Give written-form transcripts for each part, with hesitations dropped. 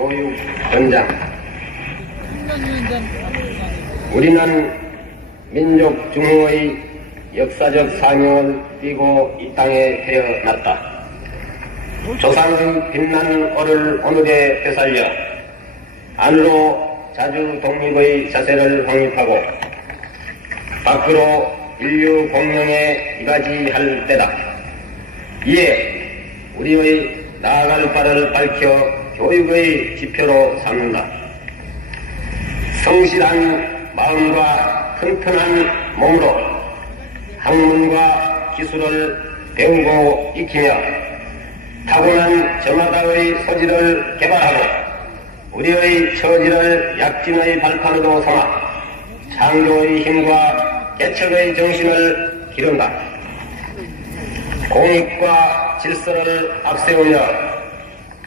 교육원장. 우리는 민족 중흥의 역사적 사명을 띠고 이 땅에 태어났다. 조상의 빛나는 얼을 오늘에 되살려 안으로 자주 독립의 자세를 확립하고 밖으로 인류 공명에 이바지할 때다. 이에 우리의 나아갈 바를 밝혀 교육의 지표로 삼는다. 성실한 마음과 튼튼한 몸으로 학문과 기술을 배우고 익히며 타고난 저마다의 소질을 개발하고 우리의 처지를 약진의 발판으로 삼아 창조의 힘과 개척의 정신을 기른다. 공익과 질서를 앞세우며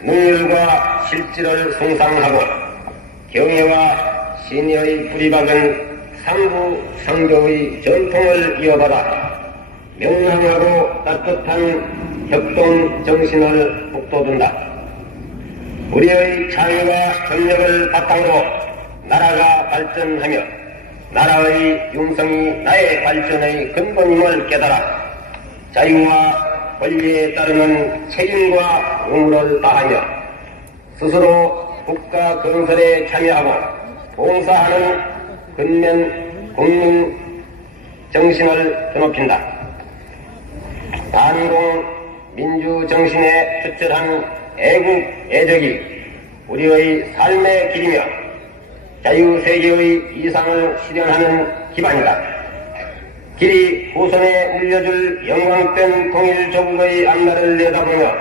능률과 실질을 숭상하고 경애와 신의의 뿌리박은 상부상조의 전통을 이어받아 명랑하고 따뜻한 협동 정신을 북돋운다. 우리의 창의와 경력을 바탕으로 나라가 발전하며 나라의 융성이 나의 발전의 근본임을 깨달아 자유와 권리에 따르는 책임과 의무를 다하며 스스로 국가 건설에 참여하고 봉사하는 근면 국민 정신을 드높인다. 반공 민주 정신에 투철한 애국 애적이 우리의 삶의 길이며 자유세계의 이상을 실현하는 기반이다. 길이 후손에 물려줄 영광된 통일조국의 앞날을 내다보며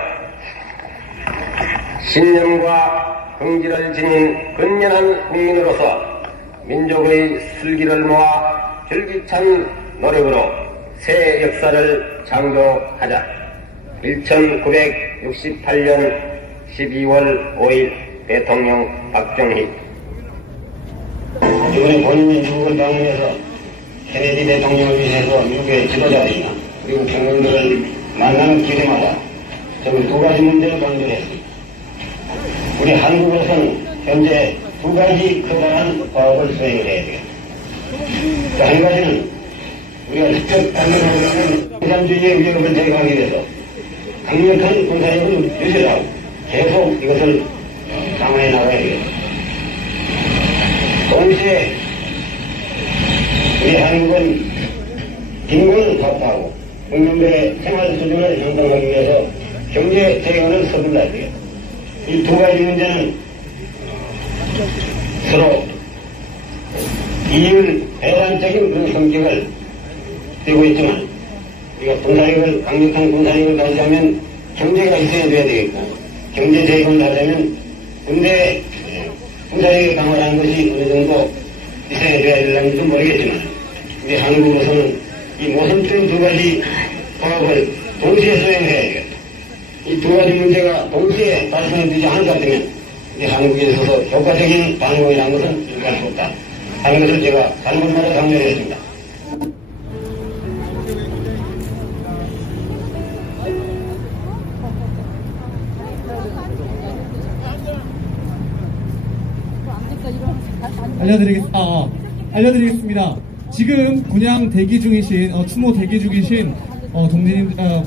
신념과 긍지를 지닌 근면한 국민으로서 민족의 슬기를 모아 줄기찬 노력으로 새 역사를 창조하자. 1968년 12월 5일 대통령 박정희. 이번에 본인이 미국을 방문해서 케네디 대통령을 위해서 미국의 지도자들이나 그리고 국민들을 만나는 기회마다 저는 두 가지 문제를 강조했습니다. 우리 한국으로서는 현재 두 가지 커다란 과업을 수행을 해야 되겠다. 한 가지는 우리가 직접 당면하는 공산주의의 위협을 제거하기 위해서 강력한 군사력을 유지하고 계속 이것을 강화해 나가야 되겠다. 동시에 우리 한국은 빈곤을 타파하고 국민들의 생활 수준을 향상하기 위해서 경제 재건을 서둘러야 되겠다. 이 두 가지 문제는 서로 이율 배반적인 그런 성격을 띠고 있지만 우리가 군사력을 강력한 군사력을 가지자면 경제가 있어야 돼야 되겠고 경제 재건을 하려면 군사력의 강화라는 것이 어느 정도 있어야 돼야 되는지도 모르겠지만 우리 한국으로서는 이 모순된 두 가지 과업을 동시에 수행해야 되겠다. 이 두 가지 문제가 동시에 발생되지 않을 것 같으면 우리 한국에 있어서 효과적인 방법이라는 것은 일어날 수 없다 하는 것을 제가 잘못마다 강조했습니다. 알려드리겠습니다. 지금 분양 대기 중이신 추모 대기 중이신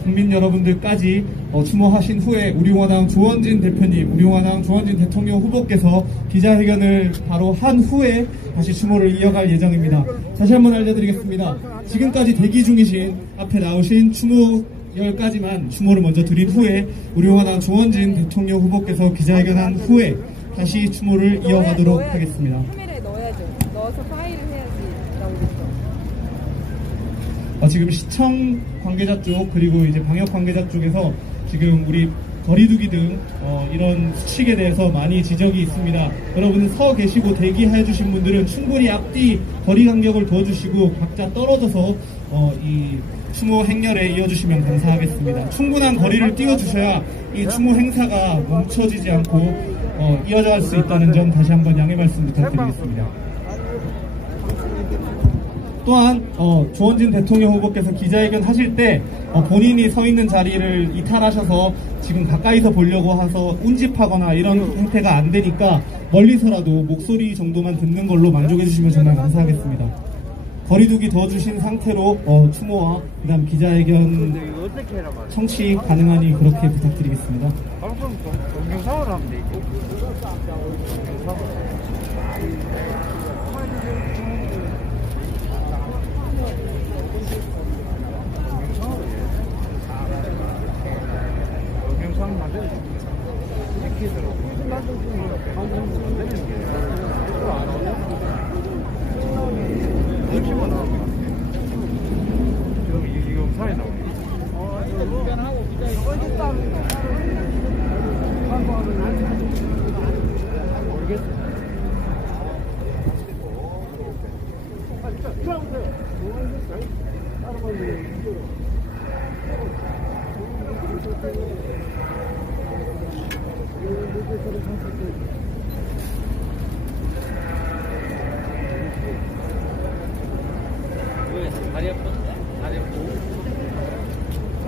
국민 여러분들까지 추모하신 후에 우리용화당 조원진 대표님, 우리용화당 조원진 대통령 후보께서 기자회견을 바로 한 후에 다시 추모를 이어갈 예정입니다. 다시 한번 알려드리겠습니다. 지금까지 대기 중이신 앞에 나오신 추모열까지만 추모를 먼저 드린 후에 우리용화당 조원진 대통령 후보께서 기자회견한 후에 다시 추모를 이어가도록 하겠습니다. 카메라에 넣어야죠. 넣어서 파일을 해야지. 지금 시청 관계자 쪽 그리고 이제 방역 관계자 쪽에서 지금 우리 거리두기 등 이런 수칙에 대해서 많이 지적이 있습니다. 여러분 서 계시고 대기해 주신 분들은 충분히 앞뒤 거리 간격을 두어주시고 각자 떨어져서 이 추모 행렬에 이어주시면 감사하겠습니다. 충분한 거리를 띄워주셔야 이 추모 행사가 멈춰지지 않고 이어져갈 수 있다는 점 다시 한번 양해 말씀 부탁드리겠습니다. 또한 조원진 대통령 후보께서 기자회견 하실 때 본인이 서 있는 자리를 이탈하셔서 지금 가까이서 보려고 해서 운집하거나 이런 형태가 안 되니까 멀리서라도 목소리 정도만 듣는 걸로 만족해 주시면 정말 감사하겠습니다. 거리두기 더 주신 상태로 추모와 그다음 기자회견 청취 가능하니 그렇게 부탁드리겠습니다. 방송 동영상으로 하면 돼. 동영상 만들어줘. 시키더라고. 만드는 게 안 나오냐? 잠시만 나오면 지금 이 영상에 나오네.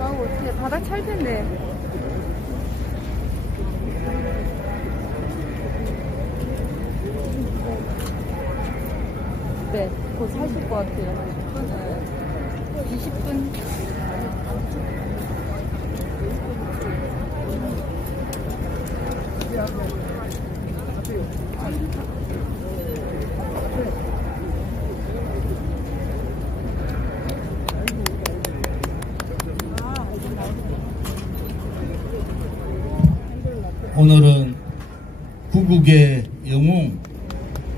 어떻게 바닥 찰 텐데. 네, 곧 사실 것 같아요. 20분. 오늘은 구국의 영웅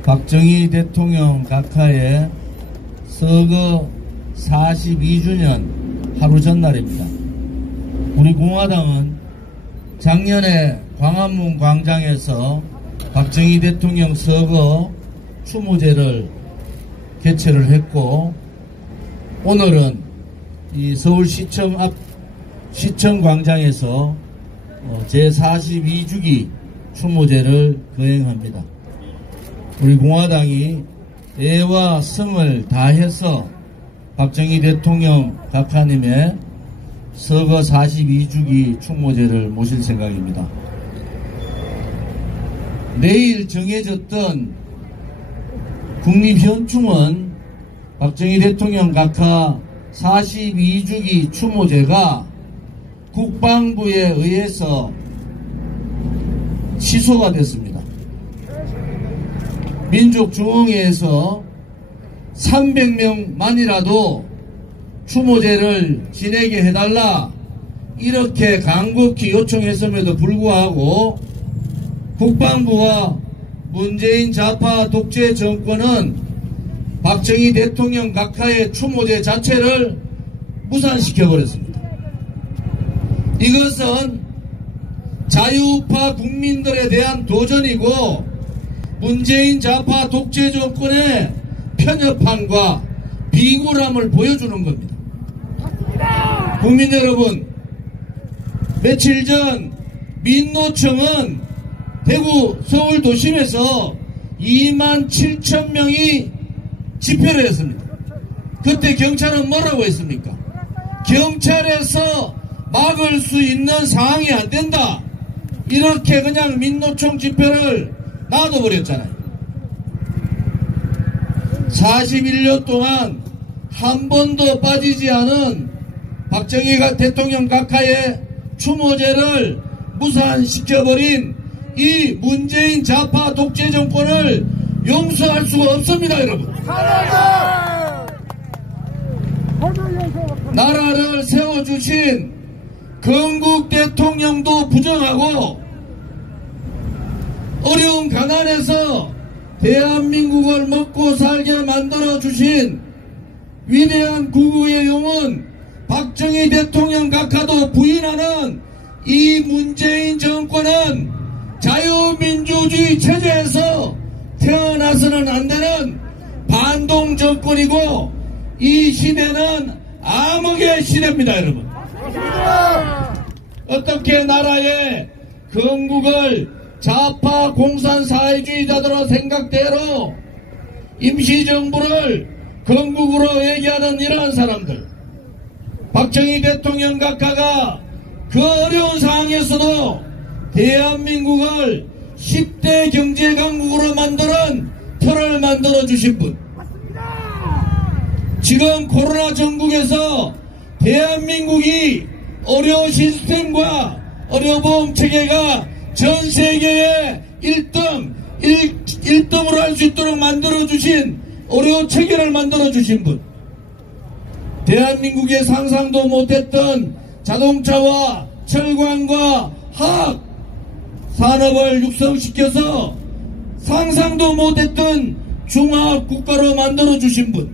박정희 대통령 각하의 서거 42주년 하루 전날입니다. 우리 공화당은 작년에 광화문 광장에서 박정희 대통령 서거 추모제를 개최를 했고, 오늘은 이 서울시청 앞 시청 광장에서 제42주기 추모제를 거행합니다. 우리 공화당이 애와 성을 다해서 박정희 대통령 각하님의 서거 42주기 추모제를 모실 생각입니다. 내일 정해졌던 국립현충원 박정희 대통령 각하 42주기 추모제가 국방부에 의해서 취소가 됐습니다. 민족중흥회에서 300명만이라도 추모제를 지내게 해달라 이렇게 간곡히 요청했음에도 불구하고 국방부와 문재인 좌파 독재 정권은 박정희 대통령 각하의 추모제 자체를 무산시켜버렸습니다. 이것은 자유우파 국민들에 대한 도전이고 문재인 좌파 독재 정권의 편협함과 비굴함을 보여주는 겁니다. 국민 여러분, 며칠 전 민노총은 대구 서울 도심에서 27,000명이 집회를 했습니다. 그때 경찰은 뭐라고 했습니까? 경찰에서 막을 수 있는 상황이 안 된다. 이렇게 그냥 민노총 집회를 놔둬버렸잖아요. 41년 동안 한 번도 빠지지 않은 박정희 대통령 각하의 추모제를 무산시켜버린 이 문재인 좌파 독재 정권을 용서할 수가 없습니다, 여러분. 나라를 세워주신 건국 대통령도 부정하고 어려운 가난에서 대한민국을 먹고 살게 만들어주신 위대한 구구의 영혼 박정희 대통령 각하도 부인하는 이 문재인 정권은 자유민주주의 체제에서 태어나서는 안 되는 반동 정권이고 이 시대는 암흑의 시대입니다, 여러분. 어떻게 나라의 건국을 좌파 공산사회주의자들의 생각대로 임시정부를 건국으로 얘기하는 이러한 사람들, 박정희 대통령 각하가 그 어려운 상황에서도 대한민국을 10대 경제 강국으로 만드는 틀을 만들어 주신 분, 지금 코로나 전국에서 대한민국이 의료 시스템과 의료보험 체계가 전 세계에 1등으로 할 수 있도록 만들어주신 의료 체계를 만들어주신 분, 대한민국에 상상도 못했던 자동차와 철강과 화학 산업을 육성시켜서 상상도 못했던 중화학 국가로 만들어주신 분,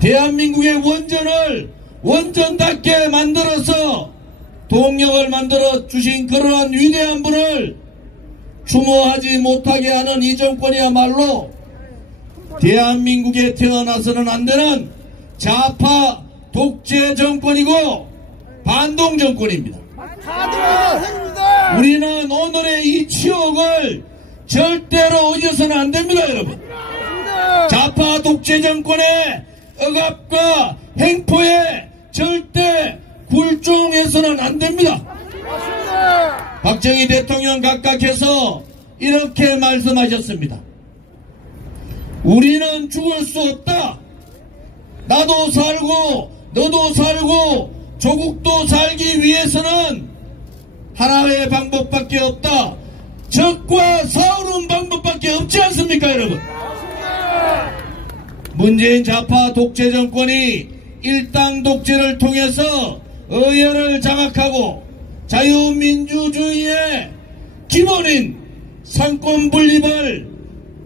대한민국의 원전을 원전답게 만들어서 동력을 만들어주신 그러한 위대한 분을 추모하지 못하게 하는 이 정권이야말로 대한민국에 태어나서는 안 되는 좌파 독재 정권이고 반동 정권입니다. 우리는 오늘의 이 치욕을 절대로 잊어서는 안 됩니다, 여러분. 좌파 독재 정권의 억압과 행포에 절대 굴종해서는 안 됩니다. 박정희 대통령 각각께서 이렇게 말씀하셨습니다. 우리는 죽을 수 없다. 나도 살고 너도 살고 조국도 살기 위해서는 하나의 방법밖에 없다. 적과 싸우는 방법밖에 없지 않습니까, 여러분? 문재인 좌파 독재 정권이 일당 독재를 통해서 의회를 장악하고 자유민주주의의 기본인 상권 분립을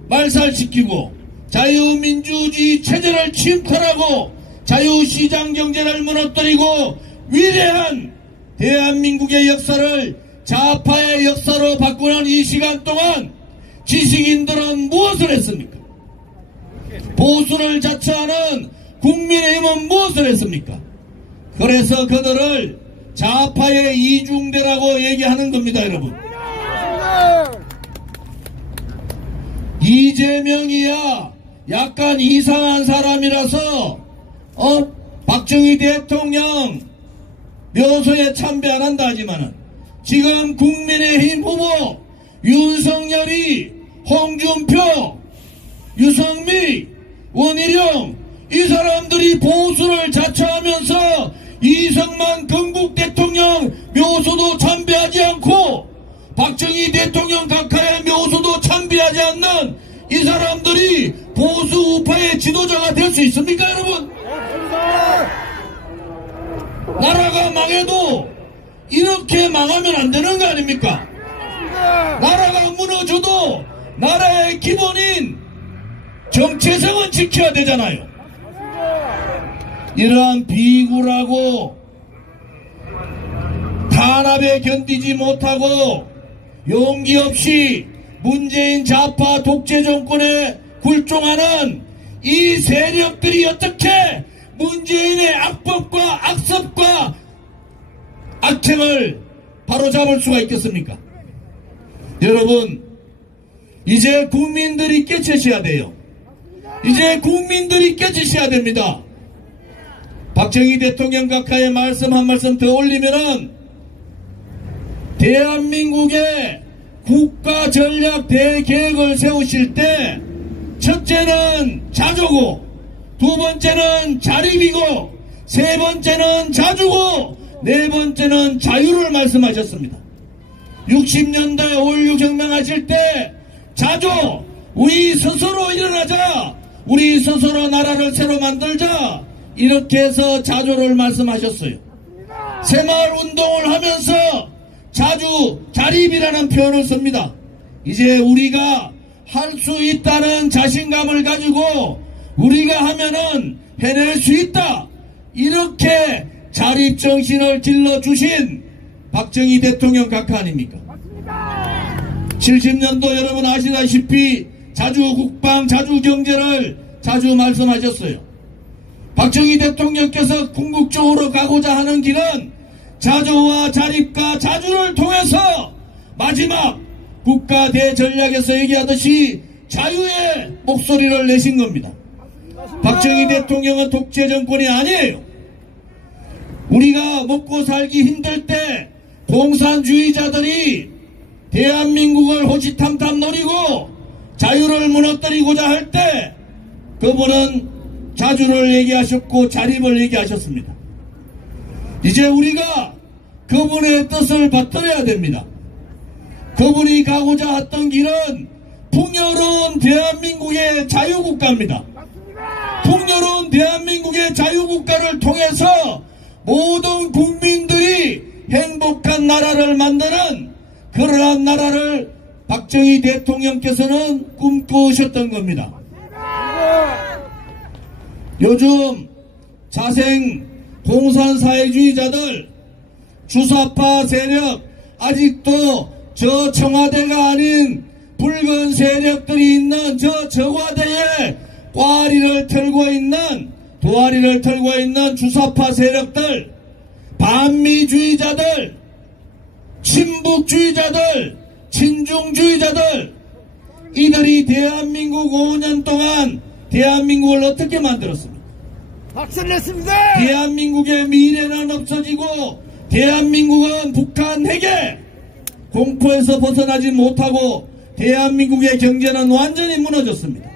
말살시키고 자유민주주의 체제를 침탈하고 자유시장 경제를 무너뜨리고 위대한 대한민국의 역사를 좌파의 역사로 바꾸는 이 시간 동안 지식인들은 무엇을 했습니까? 보수를 자처하는 국민의힘은 무엇을 했습니까? 그래서 그들을 좌파의 이중대라고 얘기하는 겁니다, 여러분. 이재명이야 약간 이상한 사람이라서 박정희 대통령 묘소에 참배 안 한다 하지만은 지금 국민의힘 후보 윤석열이 홍준표, 유성미, 원희룡 이 사람들이 보수를 자처하면서 이승만 건국 대통령 묘소도 참배하지 않고 박정희 대통령 각하의 묘소도 참배하지 않는 이 사람들이 보수 우파의 지도자가 될 수 있습니까, 여러분? 나라가 망해도 이렇게 망하면 안 되는 거 아닙니까? 나라가 무너져도 나라의 기본인 정체성은 지켜야 되잖아요. 이러한 비굴하고 탄압에 견디지 못하고 용기 없이 문재인 좌파 독재 정권에 굴종하는 이 세력들이 어떻게 문재인의 악법과 악습과 악행을 바로잡을 수가 있겠습니까? 여러분, 이제 국민들이 깨치셔야 돼요. 이제 국민들이 깨치셔야 됩니다. 박정희 대통령 각하의 말씀 한 말씀 더 올리면은 대한민국의 국가 전략 대계획을 세우실 때 첫째는 자조고 두 번째는 자립이고 세 번째는 자주고 네 번째는 자유를 말씀하셨습니다. 60년대 5.16 혁명하실 때 자조, 우리 스스로 일어나자, 우리 스스로 나라를 새로 만들자, 이렇게 해서 자조를 말씀하셨어요. 새마을 운동을 하면서 자주, 자립이라는 표현을 씁니다. 이제 우리가 할 수 있다는 자신감을 가지고 우리가 하면은 해낼 수 있다, 이렇게 자립정신을 길러주신 박정희 대통령 각하 아닙니까? 70년도 여러분 아시다시피 자주 국방, 자주 경제를 자주 말씀하셨어요. 박정희 대통령께서 궁극적으로 가고자 하는 길은 자조와 자립과 자주를 통해서 마지막 국가 대전략에서 얘기하듯이 자유의 목소리를 내신 겁니다. 박정희 대통령은 독재 정권이 아니에요. 우리가 먹고 살기 힘들 때 공산주의자들이 대한민국을 호시탐탐 노리고 자유를 무너뜨리고자 할 때 그분은 자주를 얘기하셨고 자립을 얘기하셨습니다. 이제 우리가 그분의 뜻을 받들어야 됩니다. 그분이 가고자 했던 길은 풍요로운 대한민국의 자유국가입니다. 풍요로운 대한민국의 자유국가를 통해서 모든 국민들이 행복한 나라를 만드는 그러한 나라를 박정희 대통령께서는 꿈꾸셨던 겁니다. 요즘 자생 공산사회주의자들, 주사파 세력, 아직도 저 청와대가 아닌 붉은 세력들이 있는 저 저과대에 꽈리를 털고 있는, 도화리를 털고 있는 주사파 세력들, 반미주의자들, 친북주의자들, 친중주의자들, 이들이 대한민국 5년 동안 대한민국을 어떻게 만들었습니까? 박살냈습니다. 대한민국의 미래는 없어지고 대한민국은 북한 핵에 공포에서 벗어나지 못하고 대한민국의 경제는 완전히 무너졌습니다.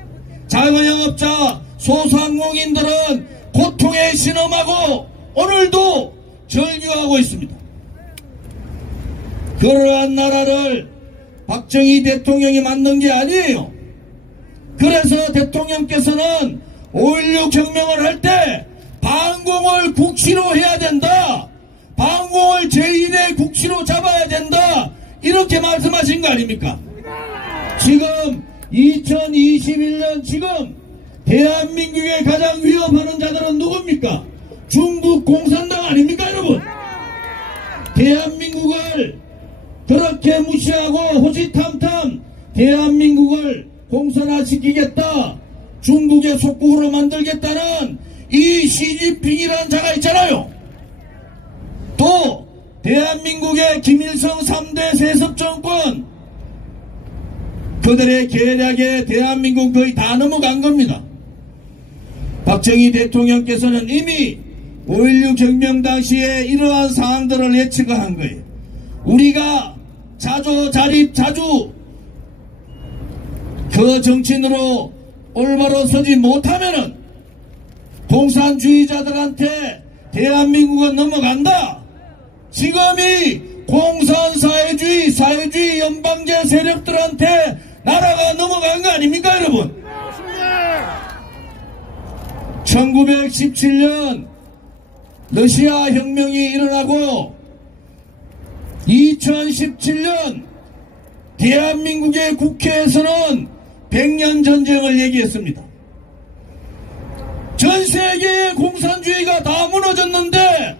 자영업자, 소상공인들은 고통에 신음하고 오늘도 절규하고 있습니다. 그러한 나라를 박정희 대통령이 만든 게 아니에요. 그래서 대통령께서는 5.16 혁명을 할 때 방공을 국시로 해야 된다. 방공을 제1의 국시로 잡아야 된다. 이렇게 말씀하신 거 아닙니까? 지금 2021년 지금 대한민국에 가장 위협하는 자들은 누굽니까? 중국 공산당 아닙니까 여러분? 대한민국을 그렇게 무시하고 호시탐탐 대한민국을 공산화시키겠다, 중국의 속국으로 만들겠다는 이 시진핑이라는 자가 있잖아요. 또 대한민국의 김일성 3대 세습정권, 그들의 계략에 대한민국 거의 다 넘어간 겁니다. 박정희 대통령께서는 이미 5.16 혁명 당시에 이러한 상황들을 예측한 거예요. 우리가 자주 그 정치인으로 올바로 서지 못하면은 공산주의자들한테 대한민국은 넘어간다. 지금이 공산사회주의, 사회주의 연방제 세력들한테 나라가 넘어간 거 아닙니까 여러분? 1917년 러시아 혁명이 일어나고 2017년 대한민국의 국회에서는 100년 전쟁을 얘기했습니다. 전 세계의 공산주의가 다 무너졌는데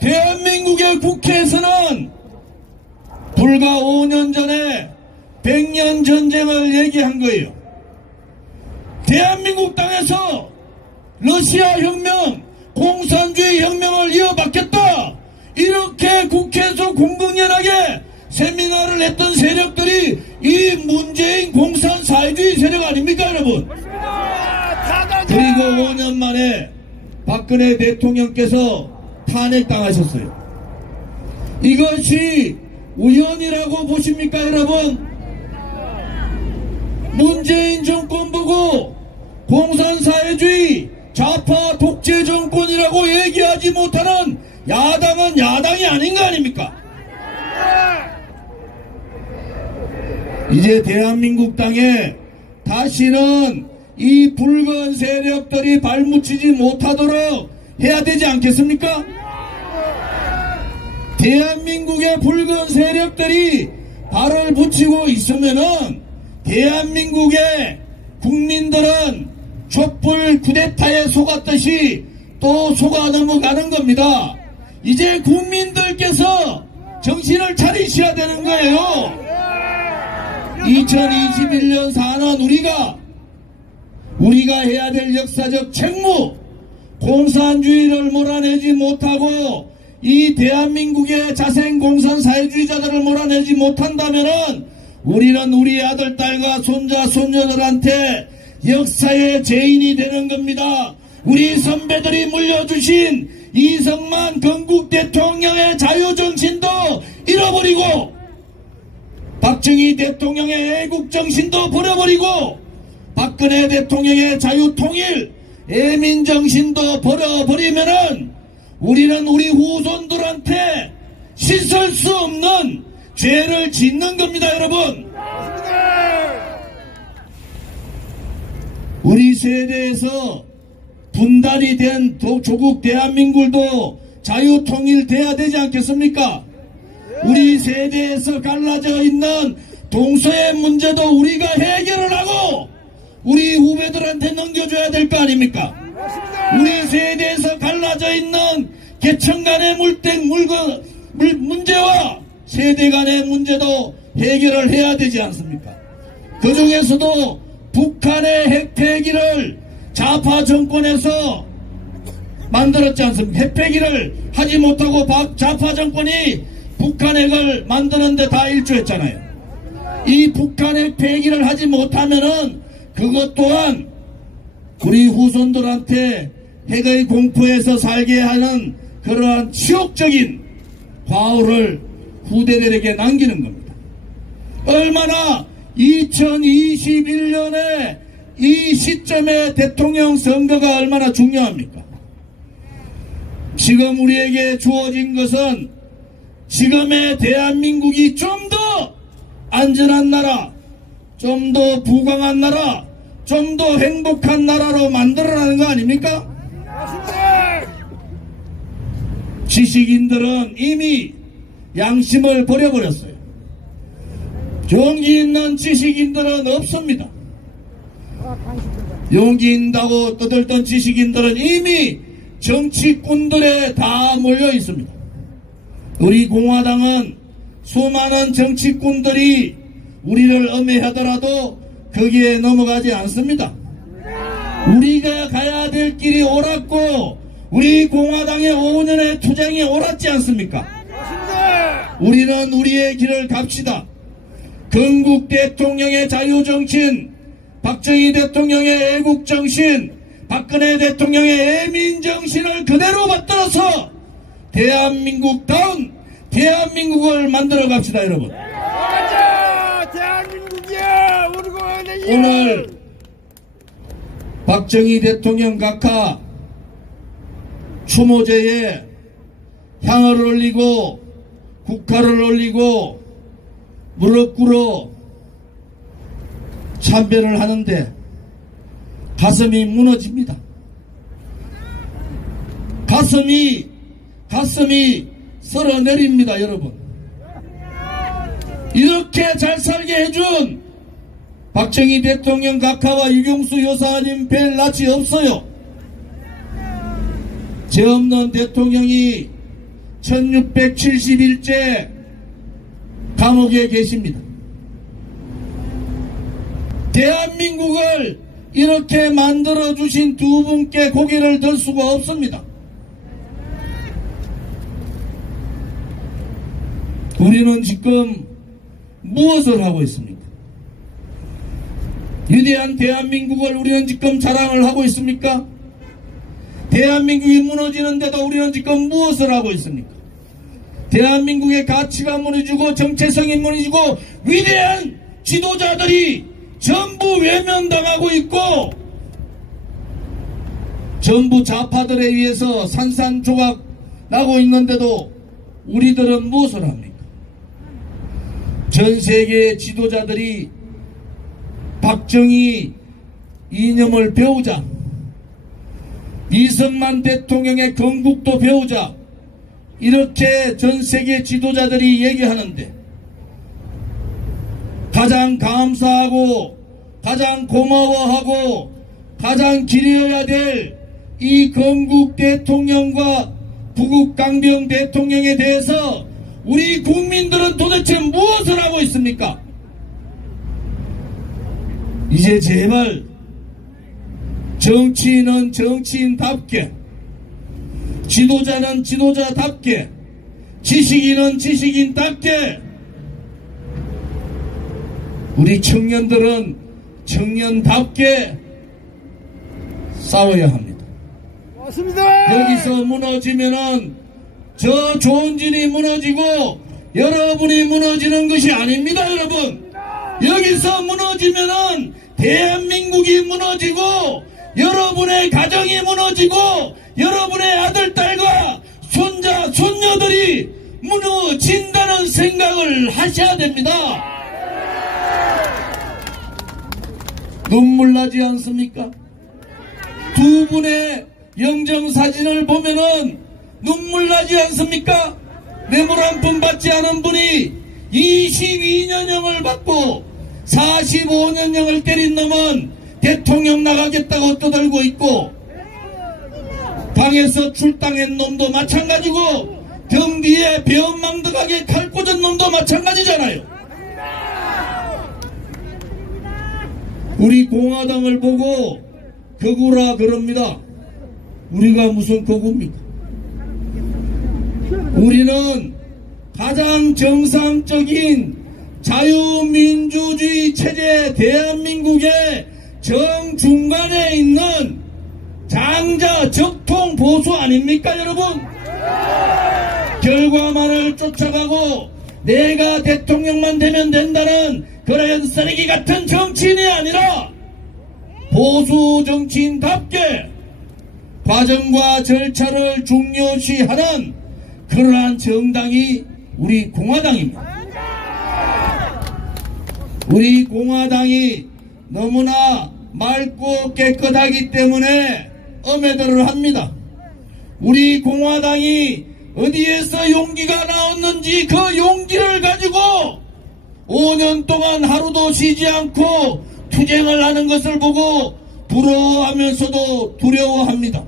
대한민국의 국회에서는 불과 5년 전에 100년 전쟁을 얘기한 거예요. 대한민국 땅에서 러시아 혁명, 공산주의 혁명을 이어받겠다, 이렇게 국회에서 공공연하게 세미나를 했던 세력들이 이 문재인 공산사회주의 세력 아닙니까 여러분? 그리고 5년 만에 박근혜 대통령께서 탄핵당하셨어요. 이것이 우연이라고 보십니까 여러분? 문재인 정권 보고 공산사회주의, 좌파 독재 정권이라고 얘기하지 못하는 야당은 야당이 아닌 거 아닙니까? 이제 대한민국 땅에 다시는 이 붉은 세력들이 발묻히지 못하도록 해야 되지 않겠습니까? 대한민국의 붉은 세력들이 발을 붙이고 있으면은 대한민국의 국민들은 촛불 쿠데타에 속았듯이 또 속아 넘어가는 겁니다. 이제 국민들께서 정신을 차리셔야 되는 거예요. 2021년 4년 우리가 해야 될 역사적 책무, 공산주의를 몰아내지 못하고 이 대한민국의 자생 공산사회주의자들을 몰아내지 못한다면은 우리는 우리 아들, 딸과 손자, 손녀들한테 역사의 죄인이 되는 겁니다. 우리 선배들이 물려주신 이승만 건국 대통령의 자유정신도 잃어버리고 박정희 대통령의 애국정신도 버려버리고 박근혜 대통령의 자유통일 애민정신도 버려버리면은 우리는 우리 후손들한테 씻을 수 없는 죄를 짓는 겁니다, 여러분. 우리 세대에서 분단이 된 조국 대한민국도 자유통일돼야 되지 않겠습니까? 우리 세대에서 갈라져 있는 동서의 문제도 우리가 해결을 하고 우리 후배들한테 넘겨줘야 될 거 아닙니까? 우리 세대에서 갈라져 있는 계층 간의 문제와 세대 간의 문제도 해결을 해야 되지 않습니까? 그 중에서도 북한의 핵폐기를 좌파 정권에서 만들었지 않습니까? 핵폐기를 하지 못하고 좌파 정권이 북한 핵을 만드는데 다 일조했잖아요. 이 북한 핵폐기를 하지 못하면은 그것 또한 우리 후손들한테 핵의 공포에서 살게 하는 그러한 치욕적인 과오를 후대들에게 남기는 겁니다. 얼마나 2021년에 이 시점에 대통령 선거가 얼마나 중요합니까? 지금 우리에게 주어진 것은 지금의 대한민국이 좀 더 안전한 나라, 좀 더 부강한 나라, 좀 더 행복한 나라로 만들어라는 거 아닙니까? 지식인들은 이미 양심을 버려버렸어요. 용기 있는 지식인들은 없습니다. 용기 있다고 떠들던 지식인들은 이미 정치꾼들에 다 몰려 있습니다. 우리 공화당은 수많은 정치꾼들이 우리를 엄해하더라도 거기에 넘어가지 않습니다. 우리가 가야 될 길이 옳았고 우리 공화당의 5년의 투쟁이 옳았지 않습니까? 우리는 우리의 길을 갑시다. 건국 대통령의 자유정신, 박정희 대통령의 애국정신, 박근혜 대통령의 애민정신을 그대로 받들어서 대한민국다운 대한민국을 만들어 갑시다, 여러분. 맞아! 대한민국이야! 우리 공화당이야! 오늘 박정희 대통령 각하 추모제에 향을 올리고 국화를 올리고 무릎 꿇어 참배를 하는데 가슴이 무너집니다. 가슴이 썰어내립니다, 여러분. 이렇게 잘 살게 해준 박정희 대통령 각하와 유경수 여사님 뵐 낯이 없어요. 죄 없는 대통령이 1670일째 감옥에 계십니다. 대한민국을 이렇게 만들어주신 두 분께 고개를 들 수가 없습니다. 우리는 지금 무엇을 하고 있습니까? 위대한 대한민국을 우리는 지금 자랑을 하고 있습니까? 대한민국이 무너지는데도 우리는 지금 무엇을 하고 있습니까? 대한민국의 가치가 무너지고 정체성이 무너지고 위대한 지도자들이 전부 외면당하고 있고 전부 좌파들에 의해서 산산조각 나고 있는데도 우리들은 무엇을 합니까? 전 세계의 지도자들이 박정희 이념을 배우자, 이승만 대통령의 건국도 배우자, 이렇게 전 세계 지도자들이 얘기하는데 가장 감사하고 가장 고마워하고 가장 기려야 될 이 건국 대통령과 부국 강병 대통령에 대해서 우리 국민들은 도대체 무엇을 하고 있습니까? 이제 제발 정치인은 정치인답게, 지도자는 지도자답게, 지식인은 지식인답게, 우리 청년들은 청년답게 싸워야 합니다. 맞습니다. 여기서 무너지면은 저 조원진이 무너지고 여러분이 무너지는 것이 아닙니다, 여러분. 여기서 무너지면은 대한민국이 무너지고 여러분의 가정이 무너지고 여러분의 아들, 딸과 손자, 손녀들이 무너진다는 생각을 하셔야 됩니다. 눈물 나지 않습니까? 두 분의 영정사진을 보면은 눈물 나지 않습니까? 뇌물 한 푼 받지 않은 분이 22년형을 받고 45년형을 때린 놈은 대통령 나가겠다고 떠들고 있고, 당에서 출당한 놈도 마찬가지고 등 뒤에 배은망덕하게 칼 꽂은 놈도 마찬가지잖아요. 우리 공화당을 보고 거구라 그럽니다. 우리가 무슨 거구입니까? 우리는 가장 정상적인 자유민주주의 체제 대한민국의 정중간에 있는 장자 적통 보수 아닙니까, 여러분? 결과만을 쫓아가고 내가 대통령만 되면 된다는 그런 쓰레기 같은 정치인이 아니라 보수 정치인답게 과정과 절차를 중요시하는 그러한 정당이 우리 공화당입니다. 우리 공화당이 너무나 맑고 깨끗하기 때문에 엄해들을 합니다. 우리 공화당이 어디에서 용기가 나왔는지 그 용기를 가지고 5년 동안 하루도 쉬지 않고 투쟁을 하는 것을 보고 부러워하면서도 두려워합니다.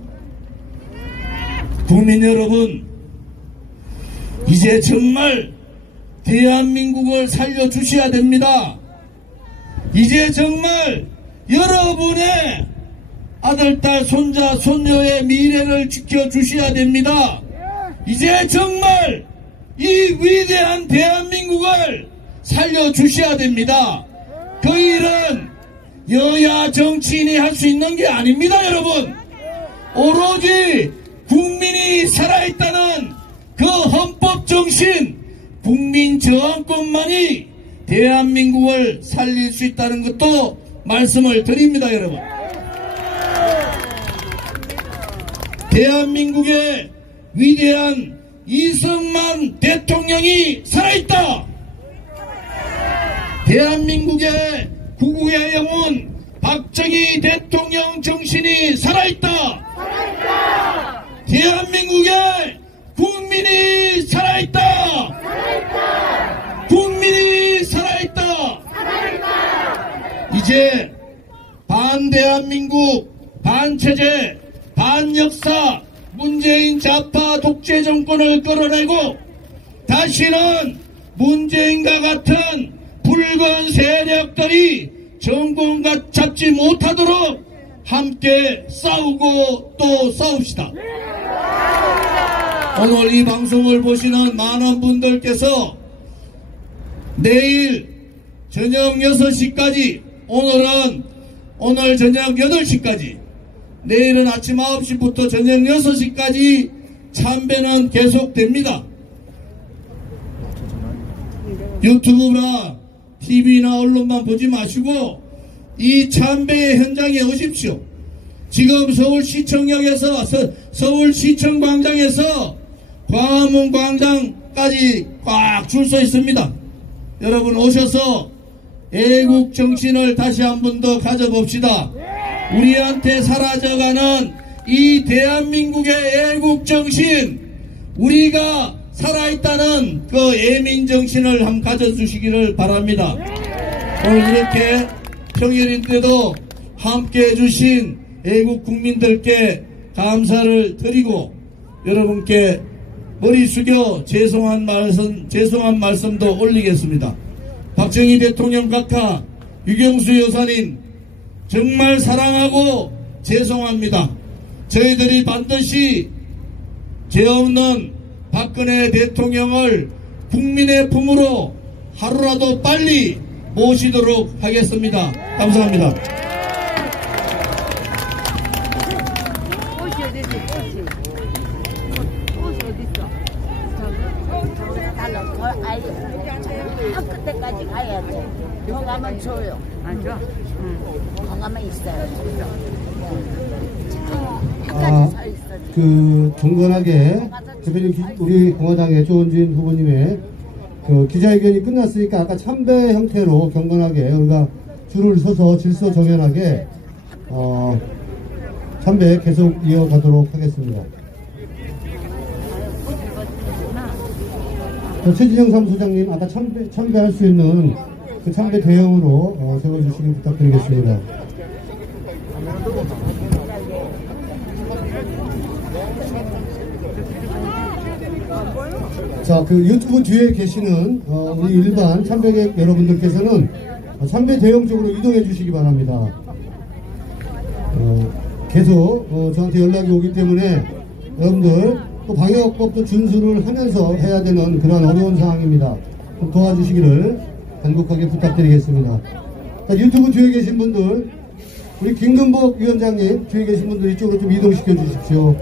국민 여러분, 이제 정말 대한민국을 살려주셔야 됩니다. 이제 정말 여러분의 아들, 딸, 손자, 손녀의 미래를 지켜주셔야 됩니다. 이제 정말 이 위대한 대한민국을 살려주셔야 됩니다. 그 일은 여야 정치인이 할 수 있는 게 아닙니다, 여러분. 오로지 국민이 살아있다는 그 헌법 정신, 국민 저항권만이 대한민국을 살릴 수 있다는 것도 말씀을 드립니다, 여러분. 대한민국의 위대한 이승만 대통령이 살아있다. 대한민국의 구국의 영혼 박정희 대통령 정신이 살아있다. 대한민국의 국민이 살아있다. 국민이 살아있다. 이제 반대한민국, 반체제, 반역사, 문재인 좌파 독재 정권을 끌어내고 다시는 문재인과 같은 붉은 세력들이 정권 잡지 못하도록 함께 싸우고 또 싸웁시다. 오늘 이 방송을 보시는 많은 분들께서 내일 저녁 6시까지, 오늘 저녁 8시까지, 내일은 아침 9시부터 저녁 6시까지 참배는 계속됩니다. 유튜브나 TV나 언론만 보지 마시고 이 참배의 현장에 오십시오. 지금 서울시청역에서 서울시청 광장에서 광화문 광장까지 꽉 줄 서 있습니다. 여러분 오셔서 애국 정신을 다시 한 번 더 가져봅시다. 우리한테 사라져가는 이 대한민국의 애국 정신, 우리가 살아있다는 그 애민정신을 한번 가져주시기를 바랍니다. 오늘 이렇게 평일인데도 함께 해주신 애국 국민들께 감사를 드리고 여러분께 머리 숙여 죄송한 말씀도 올리겠습니다. 박정희 대통령 각하, 유경수 여사님 정말 사랑하고 죄송합니다. 저희들이 반드시 죄 없는 박근혜 대통령을 국민의 품으로 하루라도 빨리 모시도록 하겠습니다. 감사합니다. 건강은 줘요. 안 좋아? 건강만 있어요. 경건하게 대표님 우리 공화당의 조원진 후보님의 그 기자회견이 끝났으니까 아까 참배 형태로 경건하게 우리가 줄을 서서 질서 정연하게 참배 계속 이어가도록 하겠습니다. 최진영 사무소장님 아까 참배할 수 있는 그 참배 대형으로 세워주시기 부탁드리겠습니다. 자, 그 유튜브 뒤에 계시는 우리 일반 참배객 여러분들께서는 참배 대형쪽으로 이동해 주시기 바랍니다. 계속 저한테 연락이 오기 때문에 여러분들 또 방역법도 준수를 하면서 해야 되는 그런 어려운 상황입니다. 좀 도와주시기를 간곡하게 부탁드리겠습니다. 자, 유튜브 뒤에 계신 분들, 우리 김근복 위원장님 뒤에 계신 분들 이쪽으로 좀 이동시켜 주십시오.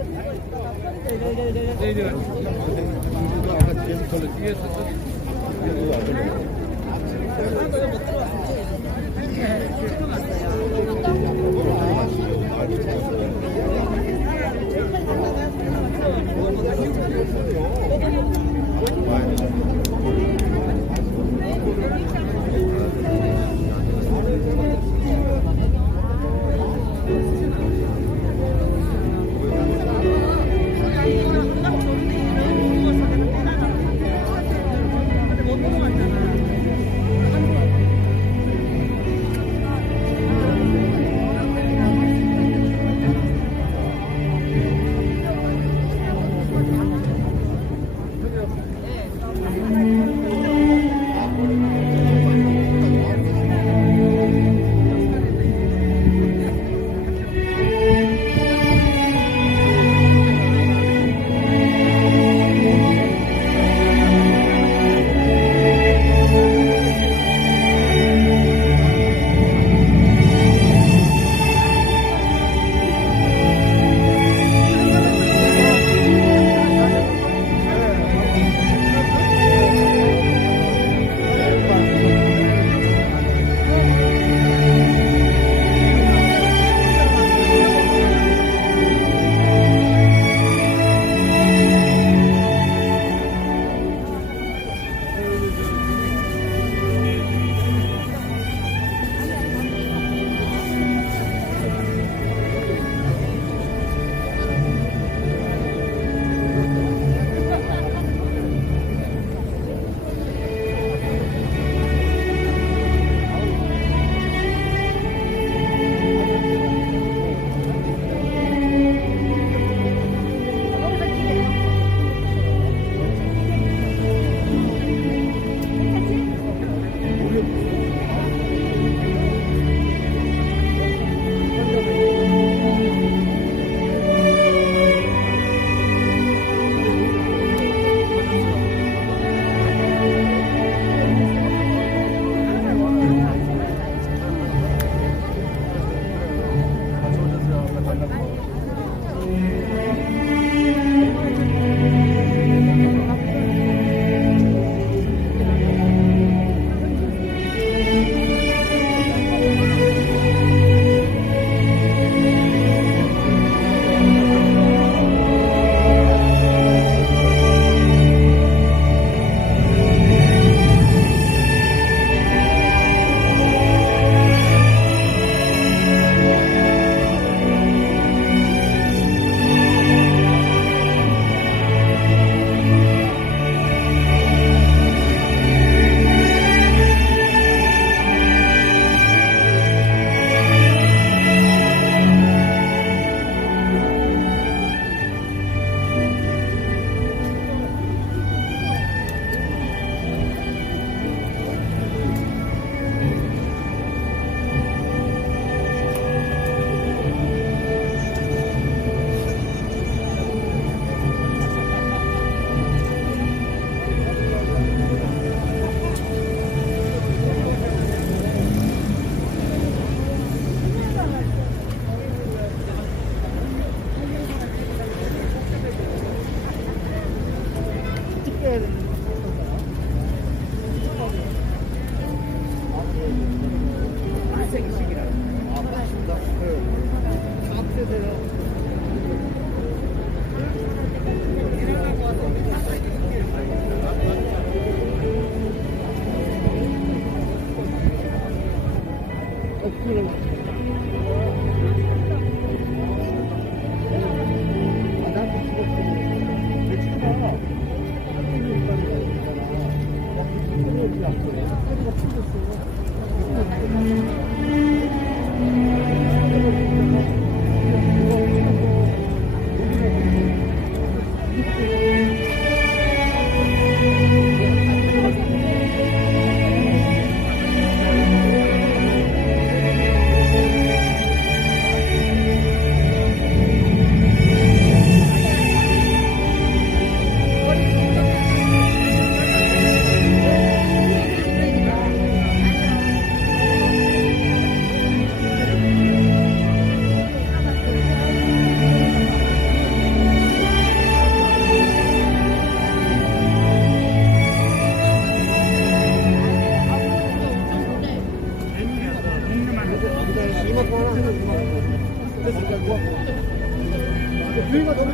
주위가 너무